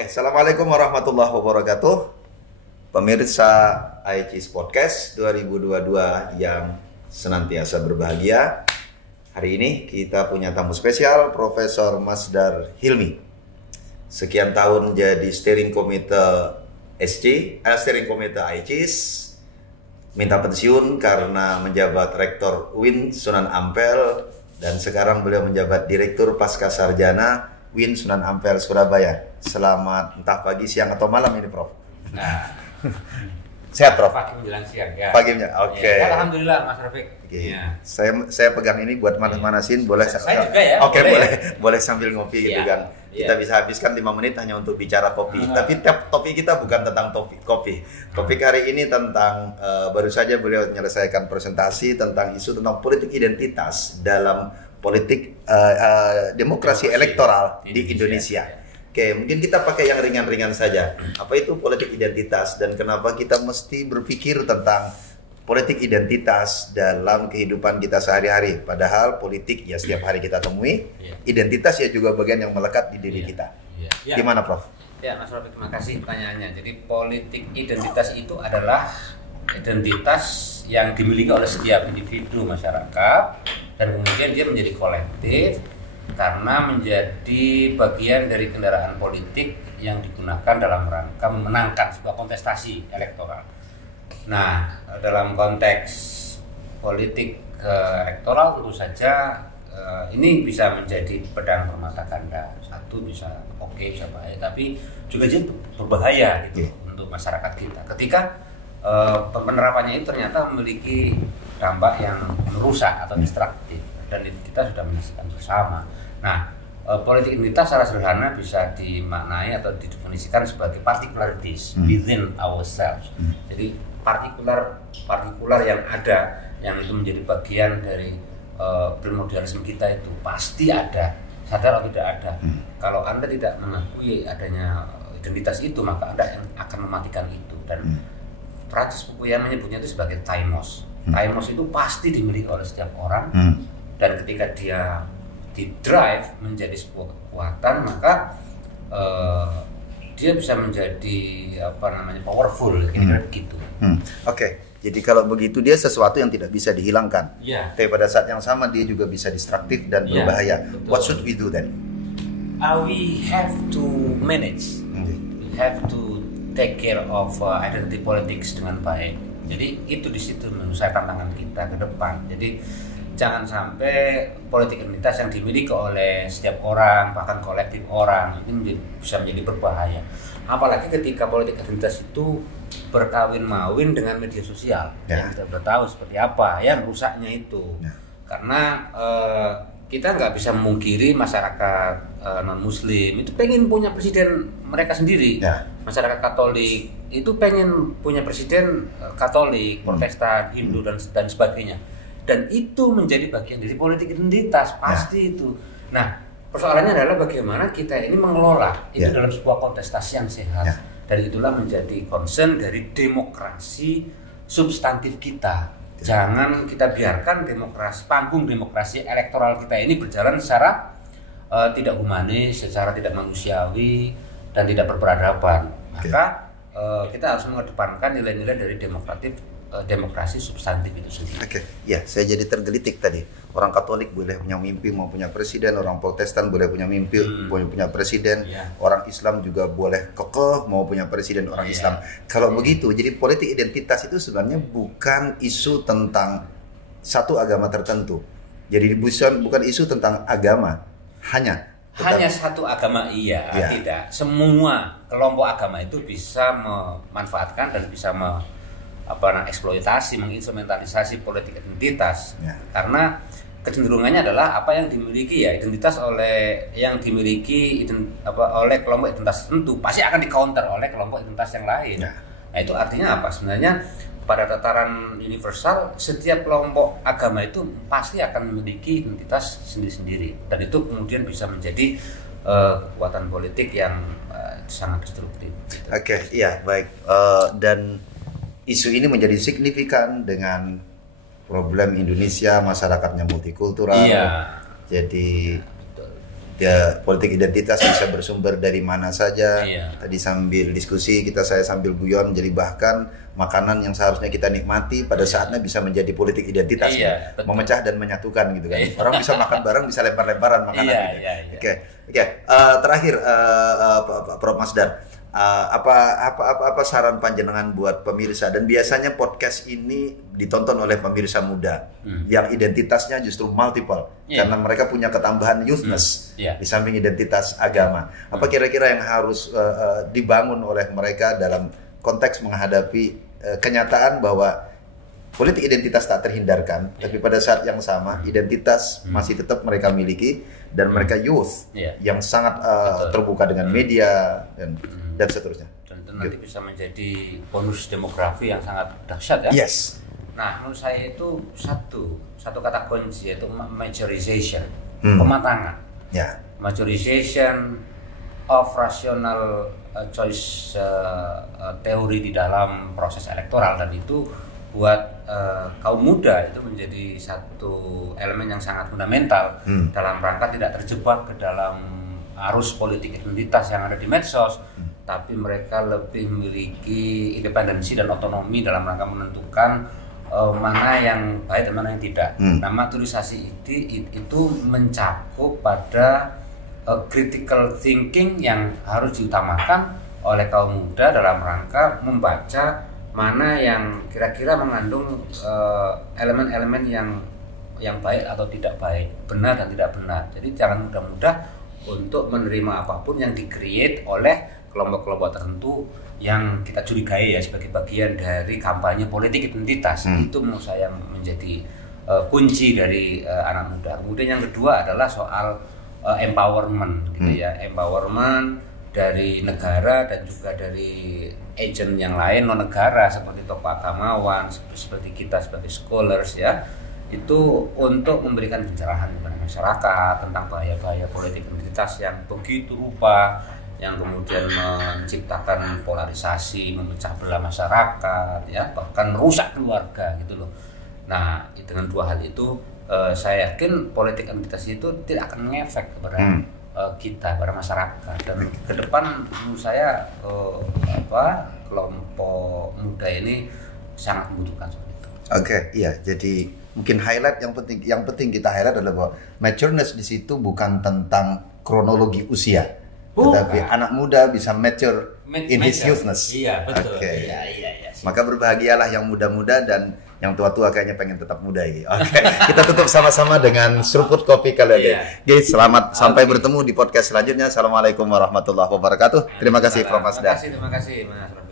Oke, Assalamualaikum warahmatullahi wabarakatuh. Pemirsa ICIS Podcast 2022 yang senantiasa berbahagia. Hari ini kita punya tamu spesial, Profesor Masdar Hilmi. Sekian tahun jadi steering komite steering komite ICIS. Minta pensiun karena menjabat Rektor UIN Sunan Ampel. Dan sekarang beliau menjabat Direktur Pasca Sarjana UIN Sunan Ampel Surabaya. Selamat entah pagi, siang atau malam ini, Prof. Nah, sehat, Prof? pagi menjelang siang ya. Pagi, oke. Ya, alhamdulillah, Mas Rafiq. Okay. Ya. Saya pegang ini buat manas-manasin, boleh? Saya juga ya. Oke, boleh sambil ngopi gitu kan. Ya. Kita bisa habiskan 5 menit hanya untuk bicara kopi. Tapi topik kita bukan tentang kopi. Topik hari ini tentang baru saja beliau menyelesaikan presentasi tentang isu tentang politik identitas dalam politik demokrasi elektoral di Indonesia. Oke, mungkin kita pakai yang ringan-ringan saja. Apa itu politik identitas dan kenapa kita mesti berpikir tentang politik identitas dalam kehidupan kita sehari-hari? Padahal politik ya setiap hari kita temui, identitas ya juga bagian yang melekat di diri kita. Gimana, Prof? Ya, Mas Rafiq, terima kasih pertanyaannya. Jadi politik identitas itu adalah identitas yang dimiliki oleh setiap individu masyarakat dan kemudian dia menjadi kolektif karena menjadi bagian dari kendaraan politik yang digunakan dalam rangka memenangkan sebuah kontestasi elektoral. Nah, dalam konteks politik elektoral tentu saja ini bisa menjadi pedang bermata ganda. Satu bisa oke, bisa bahaya, tapi juga jadi berbahaya gitu untuk masyarakat kita. Ketika penerapannya itu ternyata memiliki dampak yang merusak atau destruktif dan kita sudah menyaksikan bersama. Nah, politik identitas secara sederhana bisa dimaknai atau didefinisikan sebagai particularities within ourselves. Jadi partikular yang ada, yang itu menjadi bagian dari primordialisme kita itu pasti ada, sadar atau tidak ada. Kalau Anda tidak mengakui adanya identitas itu, maka Anda yang akan mematikan itu. Dan Prancis Fukuyama menyebutnya itu sebagai taimos. Taimos itu pasti dimiliki oleh setiap orang. Dan ketika dia di-drive menjadi sebuah kekuatan, maka dia bisa menjadi powerful, kira-kira begitu. Oke, jadi kalau begitu dia sesuatu yang tidak bisa dihilangkan. Tapi pada saat yang sama dia juga bisa destruktif dan berbahaya. What should we do then? We have to manage. We have to take care of identity politics dengan baik. Jadi itu di situ menurut saya tantangan kita ke depan. Jadi jangan sampai politik identitas yang dimiliki oleh setiap orang, bahkan kolektif orang, ini bisa menjadi berbahaya. Apalagi ketika politik identitas itu berkawin-mawin dengan media sosial, yang kita sudah tahu seperti apa yang rusaknya itu. Karena kita nggak bisa memungkiri masyarakat non-muslim itu pengen punya presiden mereka sendiri. Masyarakat Katolik itu pengen punya presiden Katolik, Protestan, Hindu dan sebagainya. Dan itu menjadi bagian dari politik identitas, pasti itu. Nah, persoalannya adalah bagaimana kita ini mengelola itu dalam sebuah kontestasi yang sehat. Dan itulah menjadi concern dari demokrasi substantif kita. Jangan kita biarkan panggung demokrasi elektoral kita ini berjalan secara tidak humanis, secara tidak manusiawi dan tidak berperadaban. Maka kita harus mengedepankan nilai-nilai dari demokrasi substantif itu sendiri. Ya, saya jadi tergelitik tadi. Orang Katolik boleh punya mimpi mau punya presiden, orang Protestan boleh punya mimpi punya presiden, orang Islam juga boleh kekeh mau punya presiden orang Islam. Kalau begitu, jadi politik identitas itu sebenarnya bukan isu tentang satu agama tertentu. Jadi bukan isu tentang agama, hanya satu agama tidak. Semua kelompok agama itu bisa memanfaatkan dan bisa eksploitasi, menginstrumentalisasi politik identitas. Karena kecenderungannya adalah apa yang dimiliki identitas oleh kelompok identitas tertentu pasti akan di-counter oleh kelompok identitas yang lain. Nah, itu artinya apa? Sebenarnya pada tataran universal setiap kelompok agama itu pasti akan memiliki identitas sendiri-sendiri dan itu kemudian bisa menjadi kekuatan politik yang sangat destruktif. Baik. Dan isu ini menjadi signifikan dengan problem Indonesia, masyarakatnya multikultural. Jadi politik identitas bisa bersumber dari mana saja. Iya. Tadi sambil diskusi saya sambil guyon, jadi bahkan makanan yang seharusnya kita nikmati pada saatnya bisa menjadi politik identitas, Iya, betul. memecah dan menyatukan gitu kan. Iya. Orang bisa makan bareng, bisa lempar-lemparan makanan. Iya, gitu. iya. Oke. Terakhir, Prof. Masdar, apa saran panjenengan buat pemirsa, dan biasanya podcast ini ditonton oleh pemirsa muda yang identitasnya justru multiple karena mereka punya ketambahan youthness di samping identitas agama. Apa kira-kira yang harus dibangun oleh mereka dalam konteks menghadapi kenyataan bahwa politik identitas tak terhindarkan, tapi pada saat yang sama identitas masih tetap mereka miliki, dan mereka youth yang sangat terbuka dengan media dan seterusnya. Dan itu nanti bisa menjadi bonus demografi yang sangat dahsyat ya. Yes. Nah, menurut saya itu satu kata kunci, yaitu majorization, pematangan. Ya. Majorization of rational choice teori di dalam proses elektoral, dan itu buat kaum muda itu menjadi satu elemen yang sangat fundamental dalam rangka tidak terjebak ke dalam arus politik identitas yang ada di medsos, tapi mereka lebih memiliki independensi dan otonomi dalam rangka menentukan mana yang baik dan mana yang tidak. Nah, maturisasi itu mencakup pada critical thinking yang harus diutamakan oleh kaum muda dalam rangka membaca mana yang kira-kira mengandung elemen-elemen yang baik atau tidak baik, benar dan tidak benar. Jadi jangan mudah-mudah untuk menerima apapun yang di-create oleh kelompok-kelompok tertentu yang kita curigai ya sebagai bagian dari kampanye politik identitas. Itu menurut saya menjadi kunci dari anak muda. Kemudian yang kedua adalah soal empowerment gitu ya, empowerment dari negara dan juga dari agent yang lain non negara seperti tokoh agamawan, seperti kita sebagai scholars ya, itu untuk memberikan pencerahan kepada masyarakat tentang bahaya-bahaya politik identitas yang begitu rupa, yang kemudian menciptakan polarisasi, memecah belah masyarakat ya, bahkan merusak keluarga gitu loh. Nah, dengan dua hal itu saya yakin politik identitas itu tidak akan mengefek kepada kita, pada masyarakat, dan ke depan menurut saya kelompok muda ini sangat membutuhkan seperti itu. Oke, iya. Jadi mungkin highlight yang penting kita highlight adalah bahwa matureness di situ bukan tentang kronologi usia, tetapi anak muda bisa mature in his youthness. Iya, betul. Okay. Iya. Maka berbahagialah yang muda-muda, dan yang tua-tua kayaknya pengen tetap muda ini. Oke, kita tutup sama-sama dengan seruput kopi kali ini. Oke, selamat sampai bertemu di podcast selanjutnya. Assalamualaikum warahmatullahi wabarakatuh. Terima kasih Prof. Masdar. Terima kasih Mas.